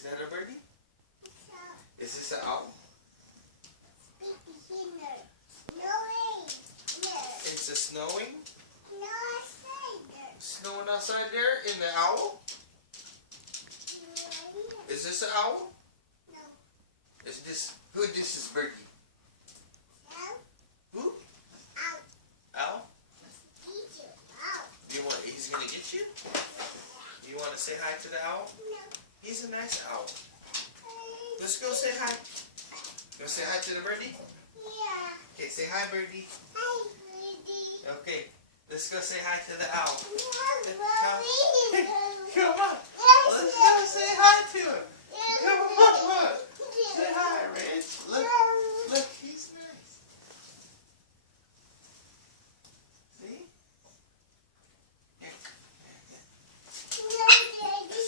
Is that a birdie? Is this an owl? Is it snowing? Snowing outside there in the owl? Is this an owl? No. Is this who? This is birdie. Who? Owl? You want? He's gonna get you? You want to say hi to the owl? No. He's a nice owl. Let's go say hi. You want to say hi to the birdie? Yeah. Okay, say hi, birdie. Hi, Rudy. Okay, let's go say hi to the owl. No, Come on. Let's go say hi to him. Come on. Say hi, Rich. Look, he's nice. See? Here.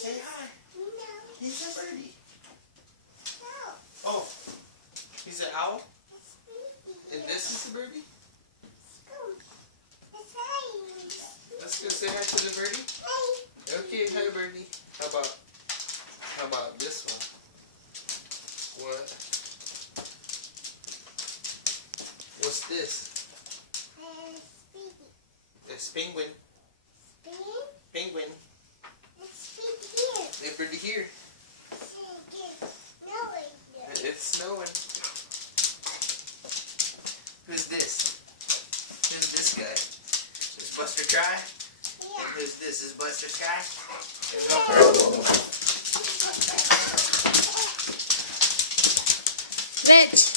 Say hi. He's a birdie. Oh, he's an owl? And this is a birdie? Let's go say hi to the birdie. Okay, hi birdie. How about this one? What? What's this? It's penguin. Penguin. Hey, birdie here. It's snowing. Who's this? Who's this guy? Is Buster Sky? And who's this? Is Buster Sky? Rich.